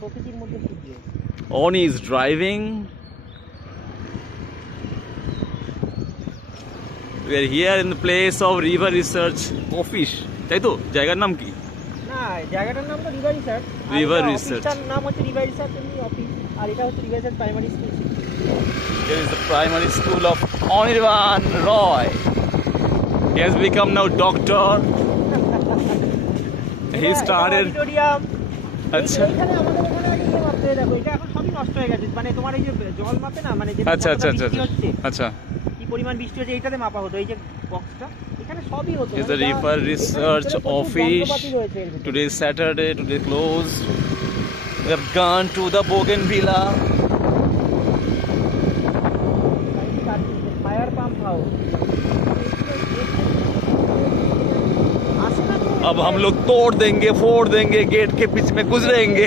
প্রকৃতির মধ্যে সূর্য। Oni is driving. We are here in the place of River Research Office. তাই তো জায়গার নাম কি? না, জায়গাটার নাম তো রিভার রিসার্চ। River Research. অফিসটার নাম হচ্ছে রিভার রিসার্চ এমনি অফিস, আর এটা হচ্ছে river research primary school. Here is the primary school of Anirban Roy. He has become now doctor. He started. Auditorium. আচ্ছা এখানে আমাদের এখানে আগে ইয়ে মাপতে দেখো, এটা এখন সবই নষ্ট হয়ে গেছে। মানে তোমার এই যে জল মাপে না, মানে যে আচ্ছা আচ্ছা আচ্ছা বৃষ্টি হচ্ছে, আচ্ছা কি পরিমাণ বৃষ্টি হচ্ছে এইটাতে মাপা হতো। এই যে বক্সটা এখানে সবই হতো। Is the River Research Office. Today is Saturday. Today closed. We have gone to the Bougainvillea. Fire pump house. अब हम लोग तोड़ देंगे फोड़ देंगे गेट के बीच में गुजरेंगे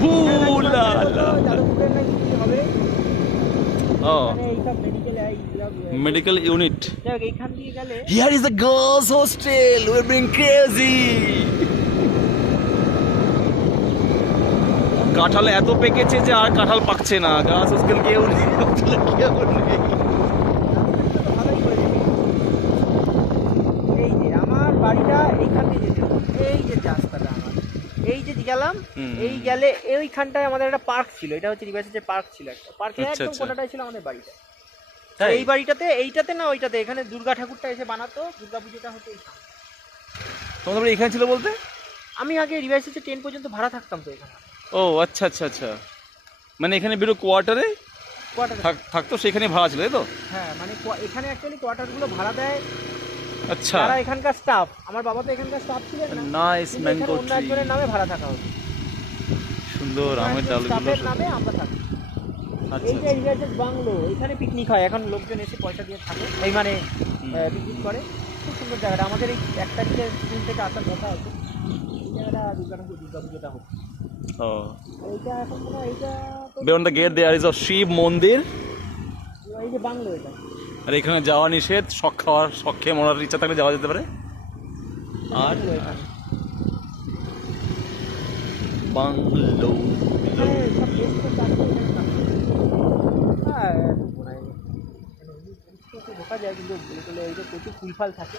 भूला ला medical unit Here is the girls hostel. We're being crazy. কাঁঠাল এত পেকেছে যে আর কাঁঠাল পাকছে না। গাছ হোস্টেল কেউ নেই, কেউ নেই। এই যে আমার বাড়িটা এইখান দিয়ে যেতে হবে। এই যে রাস্তাটা আমার, এই যে গেলাম, এই গেলে এইখানটায় আমাদের একটা পার্ক ছিল। এটা হচ্ছে রিভার্সের পার্ক ছিল, একটা পার্কে একদম কোনাটায় ছিল আমাদের বাড়িটা। এই বাড়িটাতে, এইটাতে না ওইটাতে, এখানে দুর্গা ঠাকুরটা এসে বানাতো, দুর্গা পুজোটা হতো এই সামনে। তোমাদের বাড়ি এখানে ছিল বলতে? আমি আগে রিভার্সে 10 পর্যন্ত ভাড়া থাকতাম তো এখানে। ও আচ্ছা আচ্ছা আচ্ছা, মানে এখানে বেরো কোয়ার্টারে থাকতো, সেখানে ভাড়া ছিল তাই তো? হ্যাঁ, মানে এখানে অ্যাকচুয়ালি কোয়ার্টারগুলো ভাড়া দেয়। আচ্ছা, যারা এখানকার স্টাফ, আমার বাবা তো এখানকার স্টাফ ছিলেন না। নাইস ম্যাঙ্গো অন্য ট্রি, একজনের নামে ভাড়া থাকা হতো। সুন্দর আমের ডালগুলো স্টাফের নামে আমরা থাকি। আচ্ছা এই যে রিভার্সেস বাংলো, এখানে পিকনিক হয়। এখন লোকজন এসে পয়সা দিয়ে থাকে, এই মানে পিকনিক করে। খুব সুন্দর জায়গাটা। আমাদের এই 1 তারিখে স্কুল থেকে আসার কথা আছে, এই জায়গাটা দুর্গা পুজোটা হচ্ছে। ও এইটা এখন মনে হয় এইটা তো Beyond the gate there is a Shiva মন্দির। এই যে বাংলো এটা। আর এখানে যাওয়া নিষেধ, শখ খেয়ে মরার ইচ্ছা থাকলে যাওয়া যেতে পারে। আর বাংলো ঢোকা যায়, কিন্তু প্রচুর ফুল ফাল থাকে।